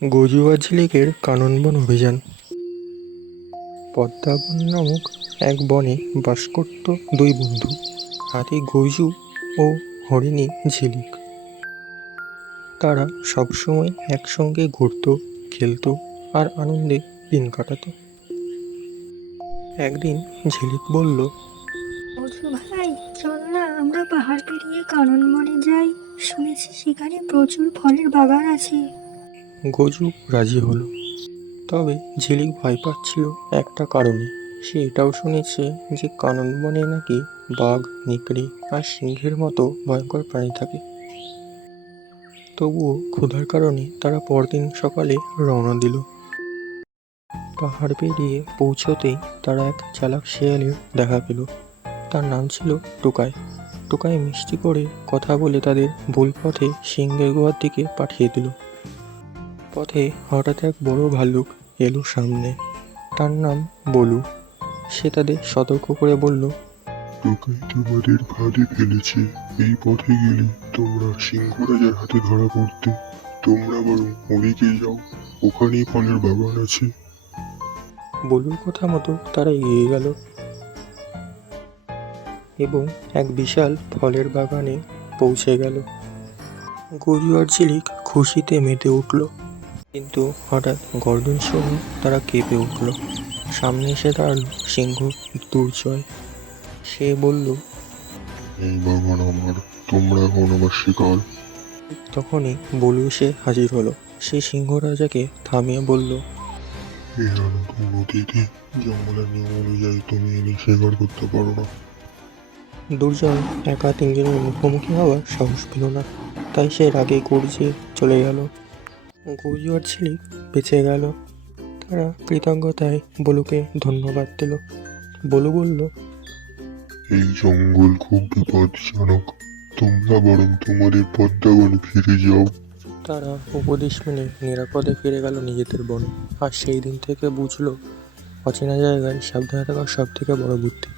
গজু আর ঝিলিকের কাননবন অভিযান। পদ্মাবন নামক এক বনে বাস করত দুই বন্ধু, হাতি গজু ও হরিণী ঝিলিক। তারা সবসময় একসঙ্গে ঘুরত, খেলতো আর আনন্দে দিন কাটাতো। একদিন ঝিলিক বলল, বধু ভাই, চল না আমরা পাহাড় পেরিয়ে কাননবনে যাই। শুনেছি সেখানে প্রচুর ফলের বাগান আছে। গজু রাজি হলো। তবে ঝিলিক ভয় পাচ্ছিল একটা কারণে। সে এটাও শুনেছে যে কাননবনে নাকি বাঘ, নেকড়ে আর সিংহের মতো ভয়ঙ্কর প্রাণী থাকে। তবুও ক্ষুধার কারণে তারা পরদিন সকালে রওনা দিল। পাহাড় পেরিয়ে পৌঁছতেই তারা এক চালাক শেয়ালের দেখা পেল। তার নাম ছিল টোকাই। টোকাই মিষ্টি করে কথা বলে তাদের ভুল পথে সিংহের গুহার দিকে পাঠিয়ে দিল। পথে হঠাৎ এক বড় ভাল্লুক এলো সামনে। তার নাম বলু। সে তাদের সতর্ক করে বলল, টোকাই তোমাদের ফাঁদে ফেলেছে। এই পথে গেলে তোমরা সিংহরাজার হাতে ধরা পড়তে। তোমরা বরং ওদিকে যাও, ওখানেই ফলের বাগান আছে। বলুর কথা মতো তারা এগিয়ে গেল এবং এক বিশাল ফলের বাগানে পৌঁছে গেল। গজু আর ঝিলিক খুশিতে মেতে উঠল, কিন্তু হঠাৎ গর্জন শুনে তারা কেঁপে উঠল। সামনে এসে দাঁড়ালো সিংহ দুর্জয়। সে বলল, এই বাগান আমার, তোমরা এখন আমার শিকার। তখনই বলু এসে হাজির হলো। সে সিংহ রাজাকে থামিয়ে বলল, এরা নতুন অতিথি, জঙ্গলের নিয়ম অনুযায়ী তুমি এনে শিকার করতে পারো না। দুর্জয় একা তিনজনের মুখোমুখি হওয়ার সাহস পেল না, তাই সে রাগে গর্জে চলে গেল। গজু আর ঝিলিক বেঁচে গেল। তারা কৃতজ্ঞতায় বলুকে ধন্যবাদ দিল। বলু বলল, এই জঙ্গল খুব বিপজ্জনক, তোমরা বরং তোমাদের পদ্মাবনে ফিরে যাও। তারা উপদেশ মেনে নিরাপদে ফিরে গেল নিজেদের বনে। আর সেই দিন থেকে বুঝলো অচেনা জায়গায় সাবধানে থাকা সব থেকে বড় বুদ্ধি।